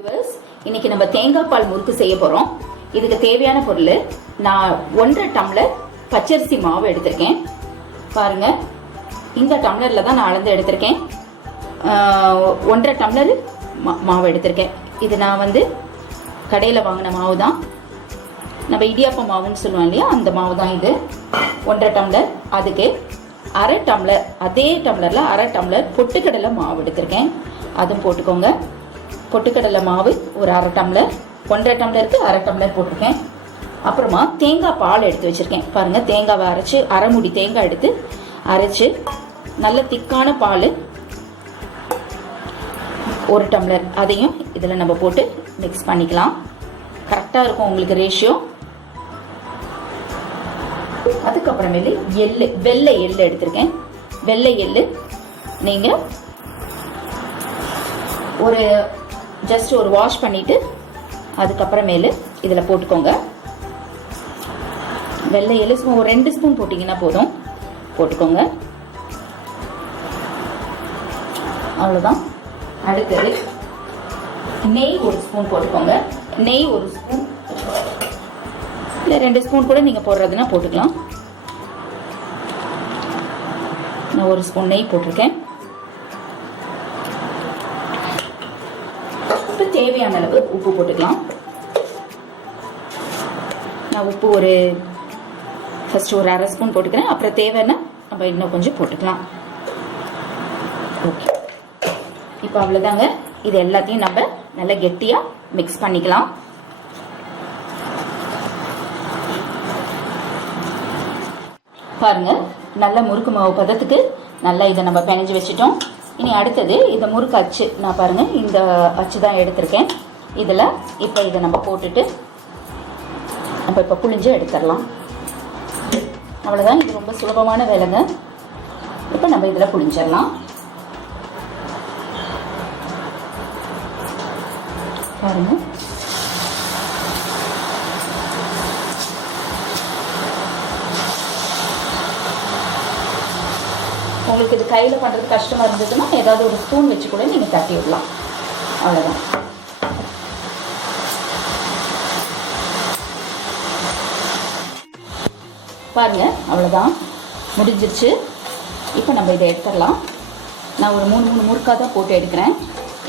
Viewers, இன்னைக்கு நம்ம தேங்காய் பால் முறுக்கு செய்ய போறோம். இதுக்கு தேவையான பொருள், நான் 1.5 டம்ளர் பச்சரிசி மாவு எடுத்திருக்கேன். பாருங்க, இந்த டம்ளர்ல தான் நான் அளந்து எடுத்திருக்கேன். 1.5 டம்ளர் மாவு எடுத்திருக்கேன். இது நான் கடையில் வாங்கின மாவு தான். நம்ம இடியாப்ப மாவுன்னு சொல்லுவோம் இல்லையா, அந்த மாவு தான் இது. 1.5 டம்ளர். அதுக்கு 1/2 டம்ளர், அதே டம்ளர்ல 1/2 டம்ளர் பொட்டுக்கடலை மாவு எடுத்திருக்கேன். அதுவும் போட்டுக்கோங்க. பொட்டுக்கடலை மாவு ஒரு 1/2 டம்ளர், 1.5 டம்ளருக்கு 1/2 டம்ளர் போட்டிருக்கேன். அப்புறமா தேங்காய் பால் எடுத்து வச்சிருக்கேன். பாருங்க, தேங்காவை அரைச்சு, அரை மூடி தேங்காய் எடுத்து அரைச்சு நல்ல திக்கான பால் 1 டம்ளர், அதையும் இதில் நம்ம போட்டு மிக்ஸ் பண்ணிக்கலாம். கரெக்டாக இருக்கும் உங்களுக்கு ரேஷியோ. அதுக்கப்புறமேலு எள்ளு, வெள்ளை எள்ளு எடுத்திருக்கேன். வெள்ளை எள்ளு நீங்கள் ஜஸ்ட் ஒரு வாஷ் பண்ணிட்டு அதுக்கப்புறமேலு இதில் போட்டுக்கோங்க. வெள்ளை எள்ளு ஒரு 2 ஸ்பூன் போட்டிங்கன்னா போதும், போட்டுக்கோங்க. அவ்வளோதான். அடுத்தது நெய் 1 ஸ்பூன் போட்டுக்கோங்க. நெய் 1 ஸ்பூன், இல்லை 2 ஸ்பூன் கூட நீங்கள் போடுறதுன்னா போட்டுக்கலாம். நான் 1 ஸ்பூன் நெய் போட்டிருக்கேன். தேவையான அளவு உப்பு போட்டுக்கலாம். நான் உப்பு ஃபர்ஸ்ட் ஒரு 1/2 ஸ்பூன் போட்டுக்கிறேன். அப்புறம் தேவைன்னா நம்ம இன்னும் கொஞ்சம் போட்டுக்கலாம். ஓகே, இப்போ அவ்வளோதாங்க. இது எல்லாத்தையும் நம்ம நல்லா கெட்டியாக மிக்ஸ் பண்ணிக்கலாம். பாருங்க, நல்ல முறுக்கு மாவு பதத்துக்கு நல்லா இதை நம்ம பிணைஞ்சு வச்சுட்டோம். இனி அடுத்தது இந்த முறுக்கு அச்சு, நான் பாருங்க இந்த அச்சு தான் எடுத்திருக்கேன். இதில் இப்போ இதை நம்ம போட்டுட்டு நம்ம இப்போ புழிஞ்சு எடுத்துடலாம். அவ்வளோதான். இது ரொம்ப சுலபமான வேலைங்க. இப்போ நம்ம இதில் புழிஞ்சிடலாம். பாருங்க, உங்களுக்கு இது கையில் பண்ணுறது கஷ்டமாக இருந்ததுன்னா ஏதாவது ஒரு ஸ்பூன் வச்சு கூட நீங்கள் தட்டி விடலாம். அவ்வளோதான். பாருங்க, அவ்வளோதான், முடிஞ்சிருச்சு. இப்போ நம்ம இதை எடுத்துடலாம். நான் ஒரு 3 முறுக்காக தான் போட்டு எடுக்கிறேன்.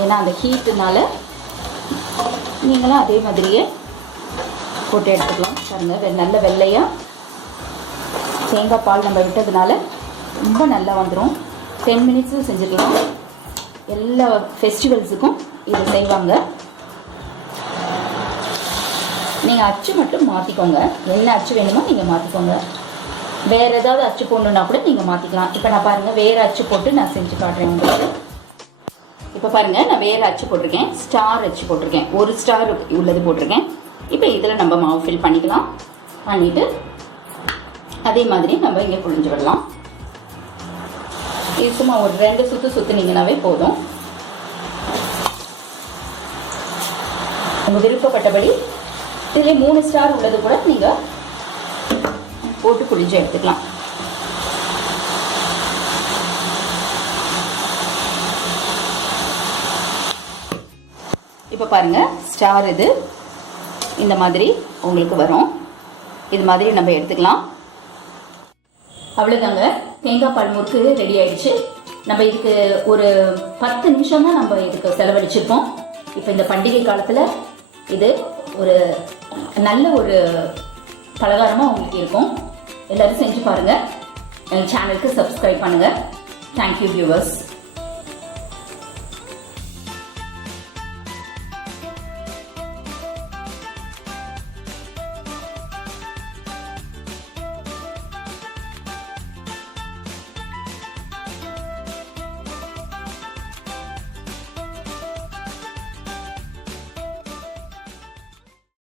ஏன்னா அந்த ஹீட்டுனால நீங்களும் அதே மாதிரியே போட்டு எடுத்துக்கலாம். பாருங்கள், நல்ல வெள்ளையாக தேங்காய் பால் நம்ம விட்டதுனால ரொம்ப நல்லா வந்துடும். 10 மினிட்ஸில் செஞ்சுக்கலாம். எல்லா ஃபெஸ்டிவல்ஸுக்கும் இது செய்வாங்க. நீங்கள் அச்சு மட்டும் மாற்றிக்கோங்க. என்ன அச்சு வேணுமோ நீங்கள் மாற்றிக்கோங்க. வேறு ஏதாவது அச்சு போடணுன்னா கூட நீங்கள் மாற்றிக்கலாம். இப்போ நான் பாருங்கள், வேறு அச்சு போட்டு நான் செஞ்சு காட்டுறேன் உங்களுக்கு. இப்போ பாருங்கள், நான் வேறு அச்சு போட்டிருக்கேன். ஸ்டார் அச்சு போட்டிருக்கேன். 1 ஸ்டார் உள்ளது போட்டிருக்கேன். இப்போ இதில் நம்ம மாவு ஃபில் பண்ணிக்கலாம். பண்ணிவிட்டு அதே மாதிரி நம்ம இங்கே புழிஞ்சு விடலாம். இது சும்மா ஒரு 2 சுற்று சுற்றுனீங்கன்னாவே போதும். உங்கள் விருப்பப்பட்டபடி இதில் 3 ஸ்டார் உள்ளது கூட நீங்கள் போட்டு புழிஞ்சு எடுத்துக்கலாம். இப்போ பாருங்கள், ஸ்டார் இது இந்த மாதிரி உங்களுக்கு வரும். இது மாதிரி நம்ம எடுத்துக்கலாம். அவ்வளோதாங்க, தேங்காய் பால் முறுக்கு ரெடி ஆயிடுச்சு. நம்ம இதுக்கு ஒரு 10 நிமிஷம் தான் நம்ம இதுக்கு செலவழிச்சிருப்போம். இப்போ இந்த பண்டிகை காலத்தில் இது ஒரு நல்ல ஒரு பலகாரமாக உங்களுக்கு இருக்கும். எல்லோரும் செஞ்சு பாருங்கள். எங்கள் சேனலுக்கு சப்ஸ்கிரைப் பண்ணுங்கள். Thank you viewers.